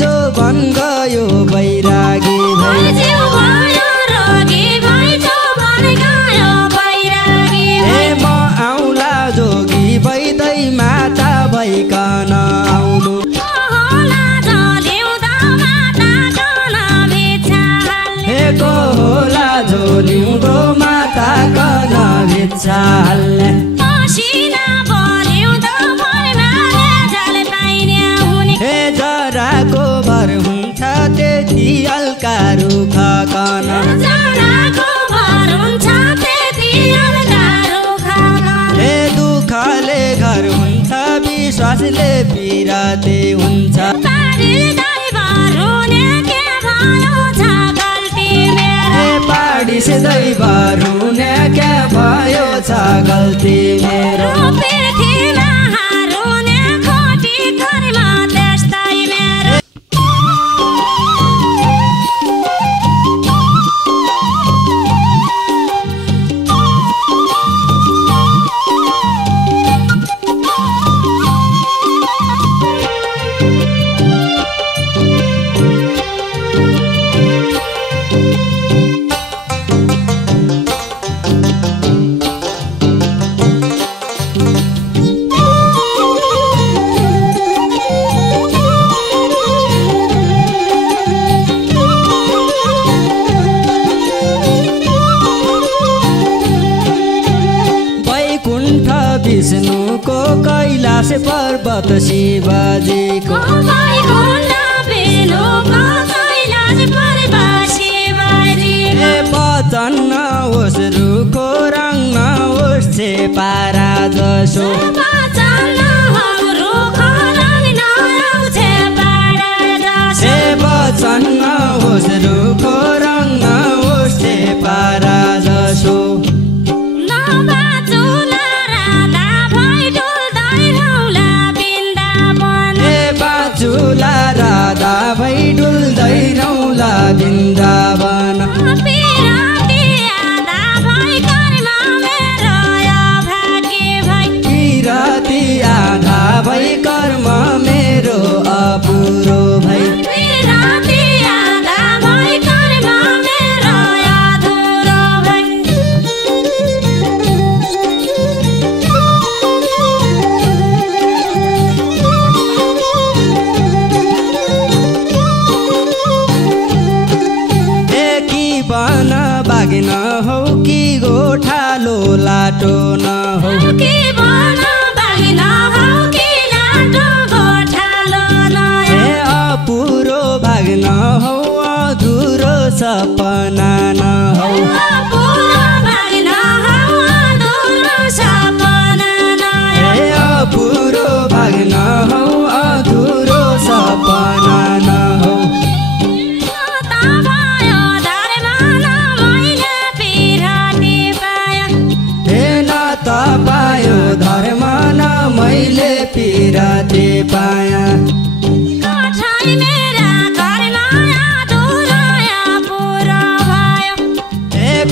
जो बन गयो बैरागी भाइ म आउला जोगी भइदै माता भइकन आउनु को होला जो ल्याउँदो माता कन भिक्षा हाल्ने हे जराको भर हुन्छ त्यति हल्का रुख कन हे दुःखले घर हुन्छ विश्वासले पिराते हुन्छ पाडी सिधै भरुने क्या भयो छ गल्ती मेरो विष्णुको कैलाश पर्वत शिवजीको वचन नहोस् रुखो रङ नहोस् छेपारा जसो वचन नहोस् रुखो रङ नहोस् छेपारा जसो चुला राधा भई डुल्दै रौला वृन्दावन किराती आधा भई कर्म मेरो अपुरो भई न हौ कि गोठालो लाटो न हौ अपुरो भाग न हौ अधुरो सपना न हौ अपुरो भाग न हौ अधुरो सपना न हौ पायो धर्म न मैले पिराते पाया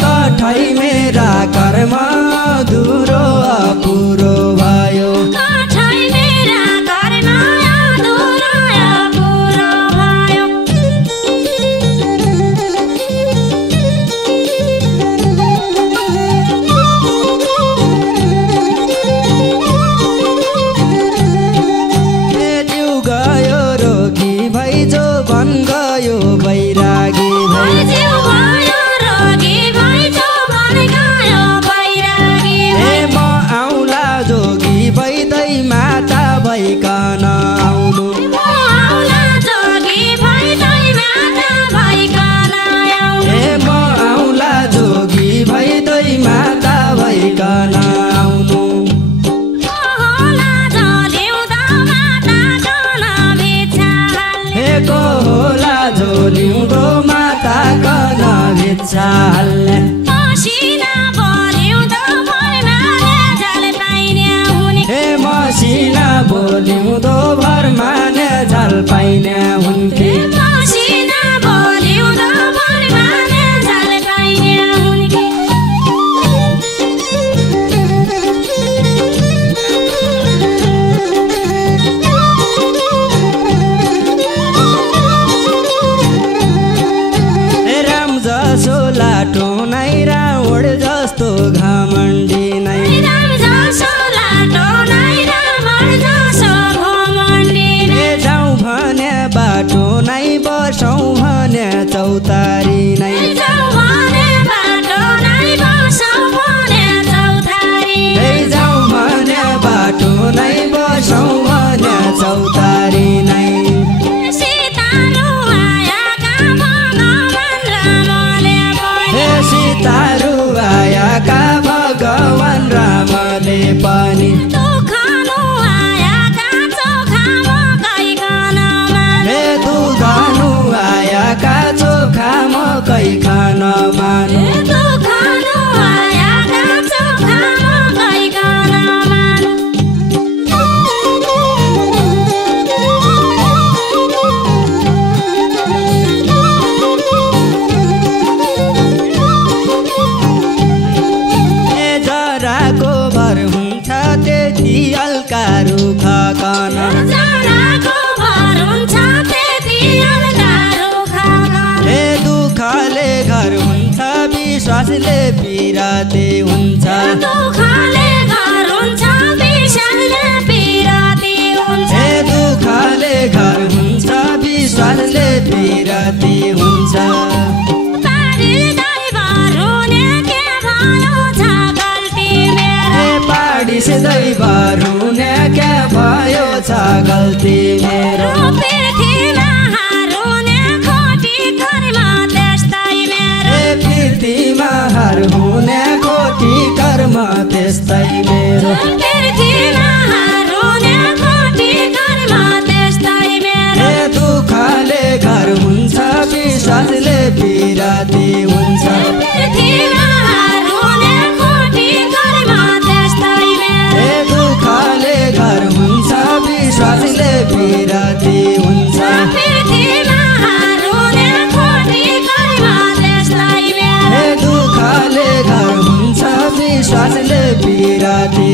कठै मेरा कर्म अधुरो अपुरो भयो जो बन गयो बैरागी भाइ म आउला जोगी भइदै माता भइकन आउनु म आउला जोगी भइदै माता भइकन आउनु को होला जो ल्याउँदो माता कन भिक्षा हाल्ने मसिना बोल्युदो भरमा ने झल पाइने हुन्थे जनाको भर हुन्छ त्यति अँगारो खागल हे दुःखले घर हुन्छ विश्वासले पिराती हुन्छ दुःखले घर हुन्छ विश्वासले पिराती हुन्छ हे दुःखले घर हुन्छ विश्वासले पिराती हुन्छ पारी दैवर हुने के भयो छ गल्ती मेरो हे पाडी से दैवर हुने के भयो छ गल्ती मेरो पृथ्वीमा हार हुने खोटी कर्म त्यस्तै मेरो हे पृथ्वीमा हार हुने कोटी कर्म त्यस्तै मेरो पृथ्वीमा हार हुने खोटी कर्म त्यस्तै मेरो हे दुःखले घर हुन्छ विश्वासले पिराती हुन्छ पृथ्वीमा हार हुने खोटी कर्म त्यस्तै मेरो हे दुःखले घर हुन्छ विश्वासले पिराती हुन्छ पृथ्वीमा हार हुने खोटी कर्म त्यस्तै मेरो हे दुःखले घर हुन्छ विश्वासले पिराती